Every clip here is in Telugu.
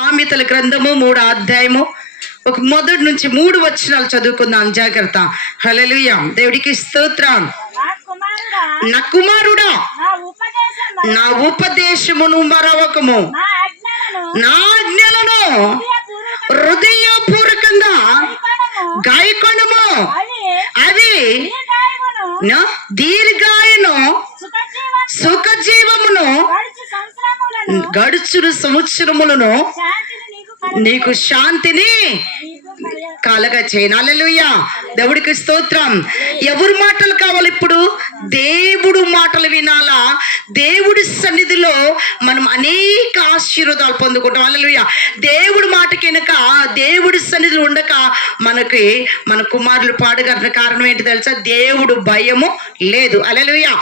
సామెతల గ్రంథము 3వ అధ్యాయము ఒక మొదటి నుంచి 3 వచనాలు చదువుకుందాం. జాగ్రత్త. హల్లెలూయా. దేవుడికి స్తోత్రం. నా కుమారుడా, నా ఉపదేశమును మరవకము, నా ఆజ్ఞలను హృదయపూర్వకంగా గాయకొనుము. అవి దీర్ఘాయును సుఖజీవమును గడుచుడు సంవత్సరములను నీకు శాంతిని కలగ చేయను. హల్లెలూయా. దేవుడికి స్తోత్రం. ఎవరి మాటలు కావాలి ఇప్పుడు? దేవుడు మాటలు వినాలా? దేవుడి సన్నిధిలో మనం అనేక ఆశీర్వాదాలు పొందుకుంటాం. హల్లెలూయా. దేవుడి మాట కనుక దేవుడి సన్నిధిలో ఉండక మనకి మన కుమారులు పాడగలిగిన కారణం ఏంటి తెలుసా? దేవుడు భయము లేదు. హల్లెలూయా.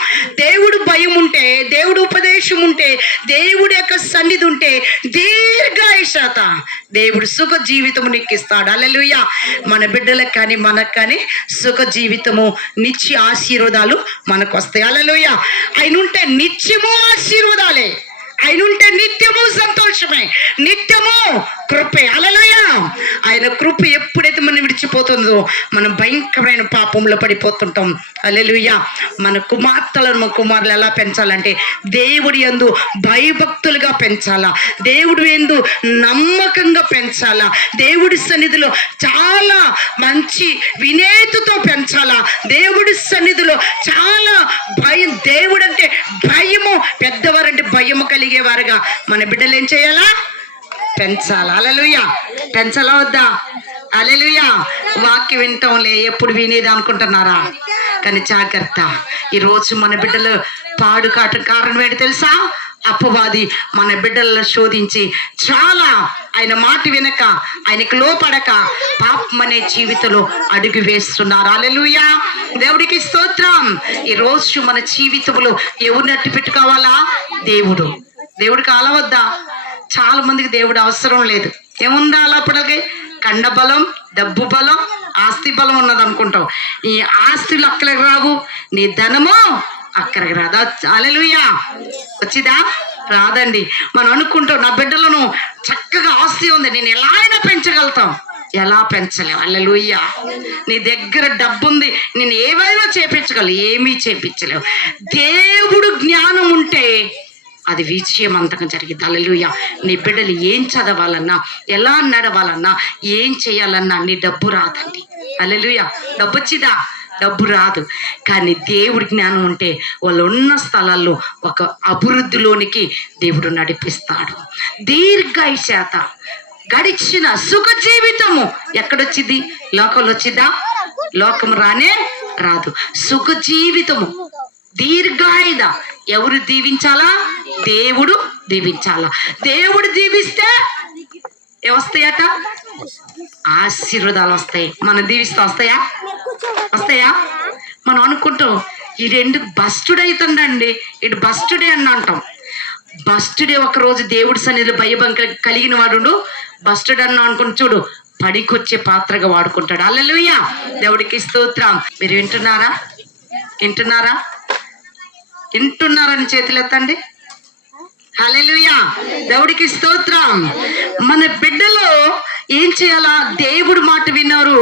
దేవుడు భయం ఉంటే, దేవుడు ఉపదేశం ఉంటే, దేవుడి యొక్క సన్నిధి ఉంటే దీర్ఘాయుషత దేవుడు సుఖ జీవితము నీకిస్తాడు. హల్లెలూయా. మన బిడ్డలకు కానీ మనకు కానీ సుఖ జీవితము, నిత్య ఆశీర్వాదాలు మనకు వస్తాయి. హల్లెలూయా. ఆయన ఉంటే నిత్యము ఆశీర్వాదాలే, ఆయన ఉంటే నిత్యము సంతోషమే, నిత్యము కృపే. హల్లెలూయా. ఆయన కృప ఎప్పుడైతే మనం విడిచిపోతుందో మనం భయంకరమైన పాపంలో పడిపోతుంటాం. హల్లెలూయా. మన కుమార్తెలను మన కుమారులు ఎలా పెంచాలంటే దేవుడి యందు భయభక్తులుగా పెంచాలా, దేవుడి యందు నమ్మకంగా పెంచాలా, దేవుడి సన్నిధిలో చాలా మంచి వినేతతో పెంచాలా, దేవుడి సన్నిధిలో చాలా భయం, దేవుడు అంటే భయము, పెద్దవారంటే భయము కలిగేవారుగా మన బిడ్డలు ఏం చేయాలా? పెంచాలి. హల్లెలూయా. పెంచాలా వద్దా? హల్లెలూయా. వాక్యం వింటాంలే, ఎప్పుడు వినేది అనుకుంటున్నారా? కానీ జాగ్రత్త. ఈరోజు మన బిడ్డలు పాడుకాట కారణం ఏంటి తెలుసా? అపవాది మన బిడ్డలను శోధించి చాలా ఆయన మాట వినక, ఆయనకు లోపడక పాపం అనే జీవితంలో అడుగు వేస్తున్నారు. హల్లెలూయా. దేవుడికి స్తోత్రం. ఈరోజు మన జీవితంలో ఎవరిని అట్టు పెట్టుకోవాలా? దేవుడు. దేవుడు కాలవద్దా? చాలా మందికి దేవుడు అవసరం లేదు. ఏముందా అప్పటికి? కండ బలం, డబ్బు బలం, ఆస్తి బలం ఉన్నది అనుకుంటాం. ఈ ఆస్తులు అక్కడికి రావు, నీ ధనము అక్కడికి రాదా? హల్లెలూయా. వచ్చిదా? రాదండి. మనం అనుకుంటాం నా బిడ్డలను చక్కగా ఆస్తి ఉంది, నేను ఎలా అయినా పెంచగలుగుతాం. ఎలా పెంచలేవు. హల్లెలూయా. నీ దగ్గర డబ్బు ఉంది, నేను ఏమైనా చేపించగలవు. ఏమీ చేపించలేవు. దేవుడు జ్ఞానం ఉంటే అది విజయవంతంగా జరిగింది. హల్లెలూయా. నీ బిడ్డలు ఏం చదవాలన్నా, ఎలా నడవాలన్నా, ఏం చేయాలన్నా నీ డబ్బు రాదండి. హల్లెలూయా. డబ్బు వచ్చిదా? డబ్బు రాదు. కానీ దేవుడి జ్ఞానం ఉంటే వాళ్ళు ఉన్న స్థలాల్లో ఒక అభివృద్ధిలోనికి దేవుడు నడిపిస్తాడు. దీర్ఘాయుషత, గడిచిన సుఖ జీవితము ఎక్కడొచ్చింది? లోకంలో వచ్చిందా? లోకం రానే రాదు. సుఖ జీవితము, దీర్ఘాయుధ ఎవరు దీవించాలా? దేవుడు దీవించాలా. దేవుడు దీవిస్తే వస్తాయట ఆశీర్వాదాలు వస్తాయి. మనం దీవిస్తే వస్తాయా? వస్తాయా? మనం అనుకుంటాం ఈ రెండు బస్టుడ్ అవుతుందండి, ఇటు బస్టుడే అని అంటాం. బస్టుడే ఒకరోజు దేవుడి సన్నిధిలో భయభం కలిగిన వాడు బస్టుడ్ అన్న అనుకుని చూడు, పడికొచ్చే పాత్రగా వాడుకుంటాడు. హల్లెలూయా. దేవుడికి స్తోత్రం. మీరు వింటున్నారా? వింటున్నారా? వింటున్నారని చేతులు ఎత్తండి. హల్లెలూయా. దేవుడికి స్తోత్రం. మన బిడ్డలో ఏం చేయాలా? దేవుడు మాట విన్నారు,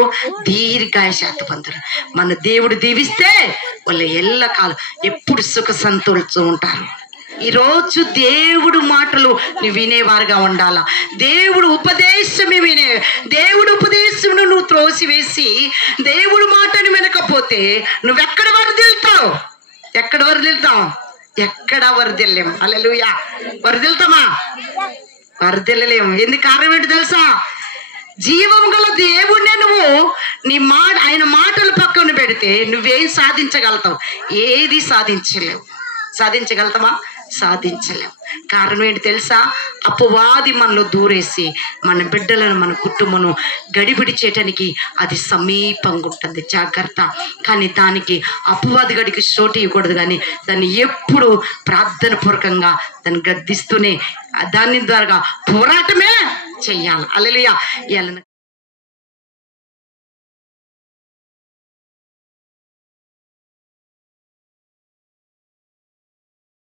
దీర్ఘాయుషాత పొందుతారు. మన దేవుడు దీవిస్తే వాళ్ళు ఎల్లకాలం ఎప్పుడు సుఖ సంతోషంతో ఉంటారు. ఈరోజు దేవుడు మాటలు నువ్వు వినేవారుగా ఉండాలా. దేవుడు ఉపదేశమే వినే, దేవుడు ఉపదేశమును నువ్వు త్రోసివేసి దేవుడు మాటను వినకపోతే నువ్వెక్కడ వరదిల్తావు? ఎక్కడ వరదిల్తాం? ఎక్కడ వరదిల్లేం. హల్లెలూయా. వరదిల్తామా? వరదిల్లలేము. ఎందుకు? కారణం ఏంటి తెలుసా? జీవం గల దేవుణ్ణి నువ్వు నీ ఆయన మాటలు పక్కన పెడితే నువ్వేం సాధించగలుగుతావు? ఏది సాధించలేవు. సాధించగలుగుతామా? సాధించలేం. కారణం ఏంటి తెలుసా? అపవాది మనలో దూరేసి మన బిడ్డలను, మన కుటుంబను గడిబిడి చేయటానికి అది సమీపంగా ఉంటుంది. జాగ్రత్త. కానీ దానికి అపవాది గడికి చోటు ఇవ్వకూడదు. కానీ దాన్ని ఎప్పుడు ప్రార్థన పూర్వకంగా దాన్ని గద్దిస్తూనే దాని ద్వారా పోరాటమే చెయ్యాలి. హల్లెలూయా.